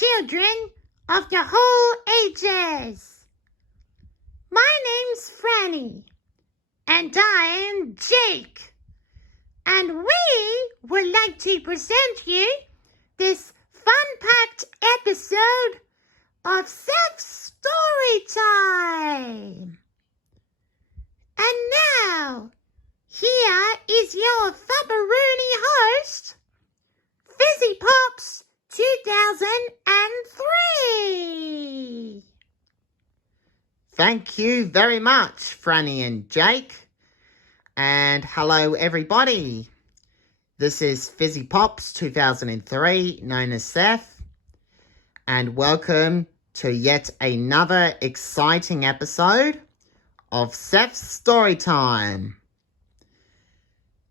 children of the whole ages. My name's Franny, and I am Jake, and we would like to present you this fun-packed episode of Seth's Storytime. And now, here is your Fubbaroonie host, Fizzy Pops 2003. Thank you very much, Franny and Jake. And hello, everybody. This is Fizzy Pops 2003, known as Seth. And welcome to yet another exciting episode of Seth's Storytime.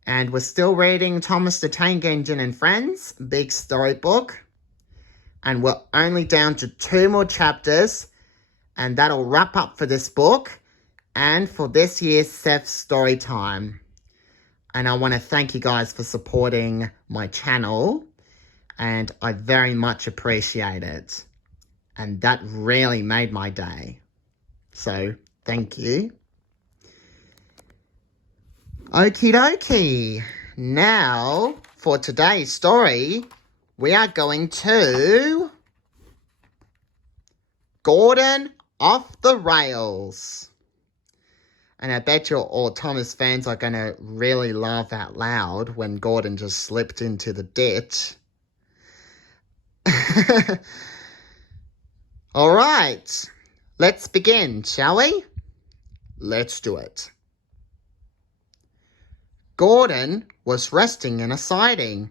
And we're still reading Thomas the Tank Engine and Friends, big storybook. And we're only down to 2 more chapters. And that'll wrap up for this book and for this year's Seth's Storytime. And I want to thank you guys for supporting my channel. And I very much appreciate it. And that really made my day. So, thank you. Okie dokie. Now, for today's story, we are going to Gordon Off the Rails. And I bet you all Thomas fans are going to really laugh out loud when Gordon just slipped into the ditch. All right, let's begin, shall we? Let's do it. Gordon was resting in a siding.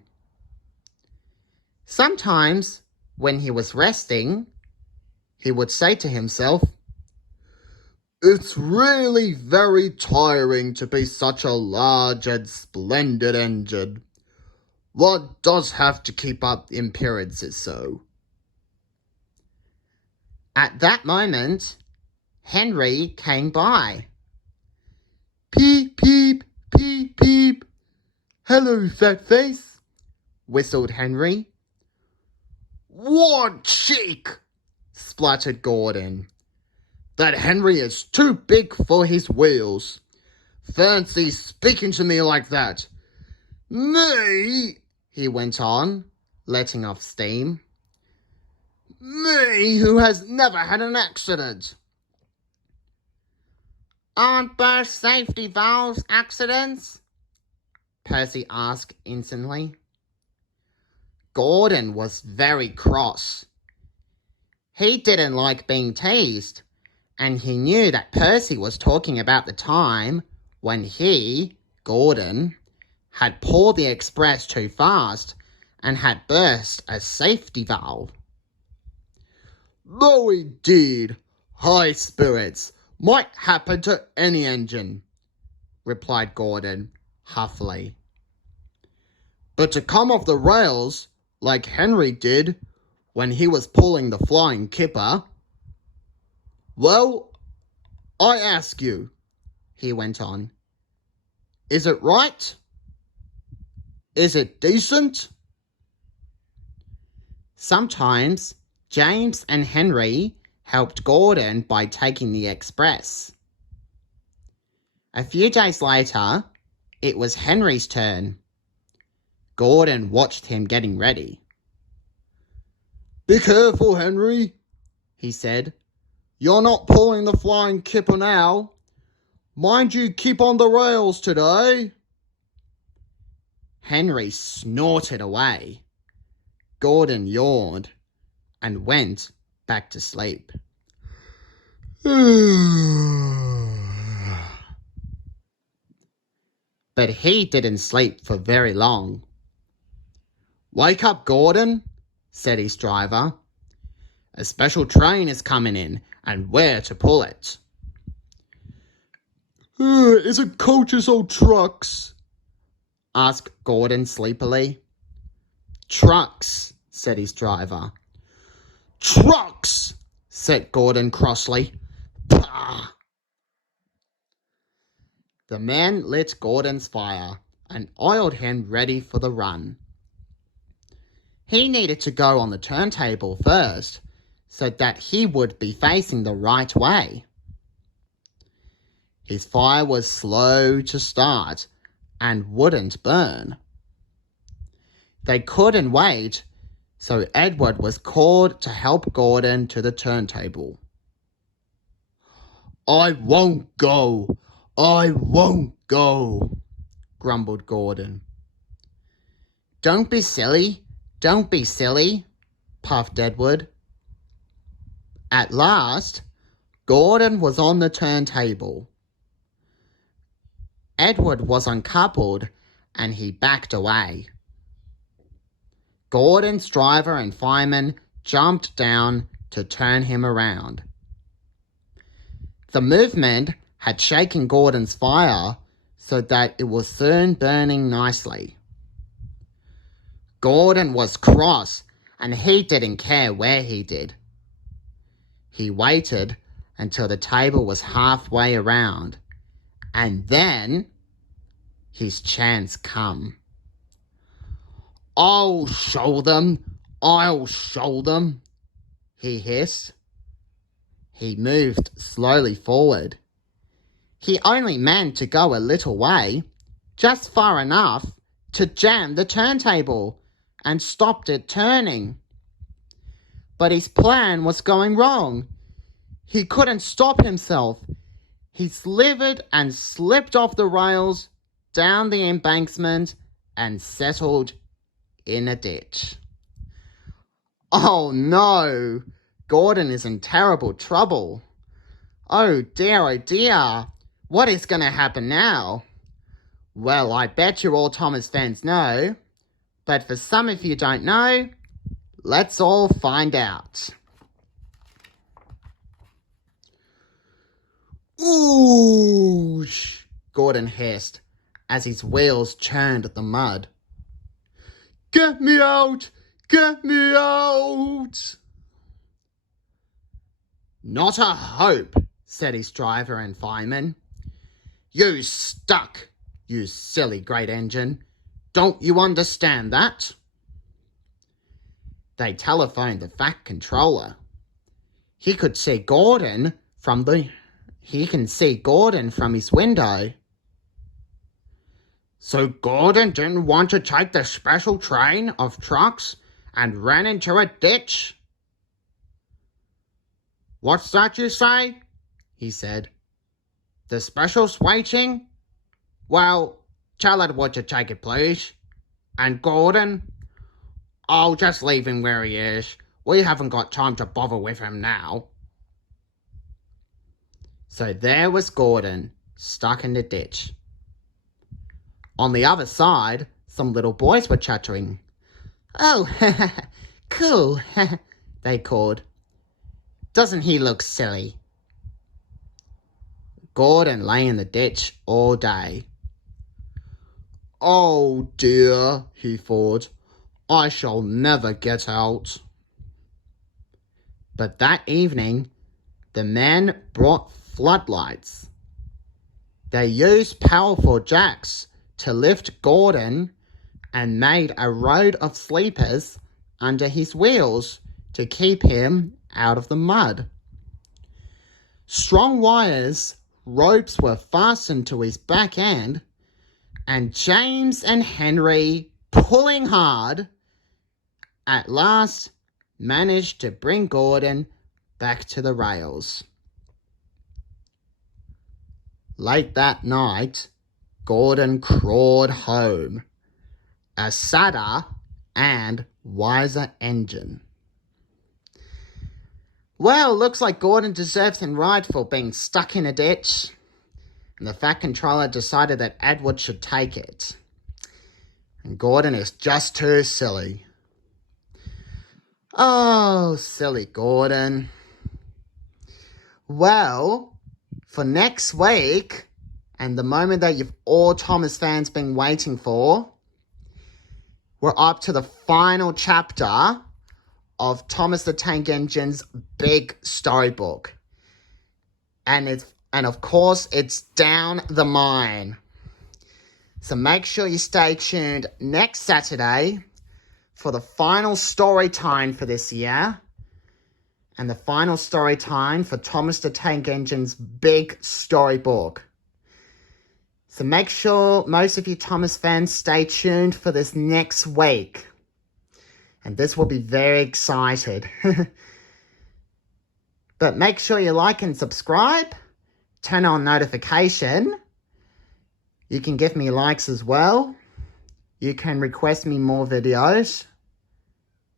Sometimes, when he was resting, he would say to himself, "It's really very tiring to be such a large and splendid engine. One does have to keep up appearances so." At that moment, Henry came by. "Peep, peep, peep, peep. Hello, fat face," whistled Henry. "What cheek!" spluttered Gordon. "That Henry is too big for his wheels. Fancy speaking to me like that. Me," he went on, letting off steam. "Me, who has never had an accident." "Aren't burst safety valves accidents?" Percy asked instantly. Gordon was very cross. He didn't like being teased, and he knew that Percy was talking about the time when he, Gordon, had pulled the express too fast and had burst a safety valve. "No, indeed. High spirits might happen to any engine," replied Gordon huffily. "But to come off the rails like Henry did when he was pulling the flying kipper. Well, I ask you," he went on, "is it right? Is it decent?" Sometimes James and Henry helped Gordon by taking the express. A few days later, it was Henry's turn. Gordon watched him getting ready. "Be careful, Henry," he said. "You're not pulling the flying kipper now. Mind you keep on the rails today." Henry snorted away. Gordon yawned and went back to sleep. But he didn't sleep for very long. "Wake up, Gordon," said his driver. "A special train is coming in, and we're to pull it." "Is it coaches or trucks?" asked Gordon sleepily. "Trucks," said his driver. "Trucks," said Gordon crossly. "Pah!" The man lit Gordon's fire and oiled him ready for the run. He needed to go on the turntable first so that he would be facing the right way. His fire was slow to start and wouldn't burn. They couldn't wait, so Edward was called to help Gordon to the turntable. "I won't go! I won't go!" grumbled Gordon. "Don't be silly! Don't be silly!" puffed Edward. At last, Gordon was on the turntable. Edward was uncoupled and he backed away. Gordon's driver and fireman jumped down to turn him around. The movement had shaken Gordon's fire so that it was soon burning nicely. Gordon was cross and he didn't care where he did. He waited until the table was halfway around, and then his chance come. "I'll show them! I'll show them!" he hissed. He moved slowly forward. He only meant to go a little way, just far enough to jam the turntable and stopped it turning. But his plan was going wrong. He couldn't stop himself. He slithered and slipped off the rails, down the embankment, and settled in a ditch. Oh no! Gordon is in terrible trouble. Oh dear, what is going to happen now? Well, I bet you all Thomas fans know, but for some of you don't know, let's all find out. "Oosh!" Gordon hissed as his wheels churned the mud. "Get me out! Get me out!" "Not a hope," said his driver and fireman. "You stuck, you silly great engine. Don't you understand that?" They telephoned the Fat Controller. He can see Gordon from his window. "So Gordon didn't want to take the special train of trucks and ran into a ditch?" "What's that you say?" he said. "The special's waiting? Well, tell Edward to take it, please. And Gordon? I'll just leave him where he is. We haven't got time to bother with him now." So there was Gordon, stuck in the ditch. On the other side, some little boys were chattering. "Oh, cool," they called. "Doesn't he look silly?" Gordon lay in the ditch all day. "Oh dear," he thought, "I shall never get out." But that evening, the men brought floodlights. They used powerful jacks to lift Gordon and made a road of sleepers under his wheels to keep him out of the mud. Strong wires, ropes were fastened to his back end, and James and Henry, pulling hard, at last managed to bring Gordon back to the rails. Late that night, Gordon crawled home, a sadder and wiser engine. Well, looks like Gordon deserves him right for being stuck in a ditch, and the Fat Controller decided that Edward should take it. And Gordon is just too silly. Oh, silly Gordon. Well, for next week, and the moment that you've all Thomas fans been waiting for, we're up to the final chapter of Thomas the Tank Engine's big storybook. And of course, it's down the mine. So make sure you stay tuned next Saturday for the final story time for this year. And the final story time for Thomas the Tank Engine's big storybook. So make sure most of you Thomas fans stay tuned for this next week. And this will be very excited. But make sure you like and subscribe. Turn on notification. You can give me likes as well. You can request me more videos.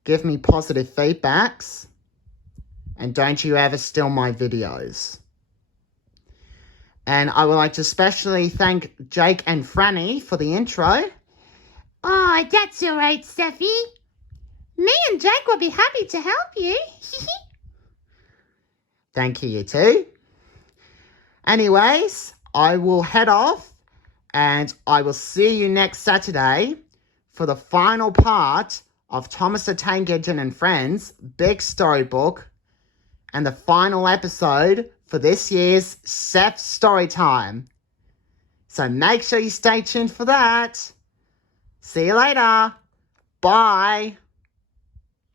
Give me positive feedbacks. And don't you ever steal my videos. And I would like to especially thank Jake and Franny for the intro. Oh, that's all right, Seffy. Me and Jake will be happy to help you. Thank you too. Anyways, I will head off and I will see you next Saturday for the final part of Thomas the Tank Engine and Friends big storybook and the final episode for this year's Seth Storytime. So make sure you stay tuned for that. See you later. Bye.